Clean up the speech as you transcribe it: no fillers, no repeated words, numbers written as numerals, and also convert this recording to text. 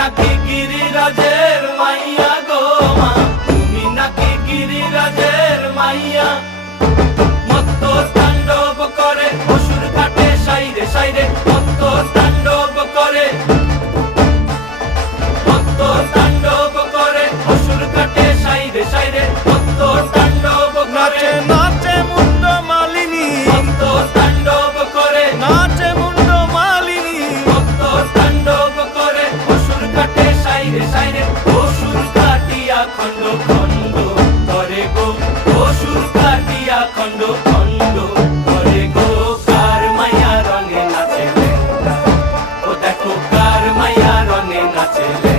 নাকি গিরিরাজের মাইয়া গো মা, তুমি নাকি গিরিরাজের মাইয়া। মত্ত তাণ্ডব করে অসুর কাটে সাইরে সাইরে, মত্ত তাণ্ডব করে, মত্ত তাণ্ডব করে অসুর কাটে সাইরে সাইরে, মত্ত তাণ্ডব করে। নাচে মুন্ড মালিনী, মত্ত তাণ্ডব করে, নাচে মুন্ড মালিনী, মত্ত তাণ্ডব করে অসুর কাটে সাইরে সাইরে, অসুর কাটিয়া খণ্ড খণ্ড করে গো, অসুর কাটিয়া খণ্ড খণ্ড করে গো। কার মায়া রঙে নাচে লেঙ্গা, ও দেখো কার মায়া রঙে নাচে লেঙ্গা।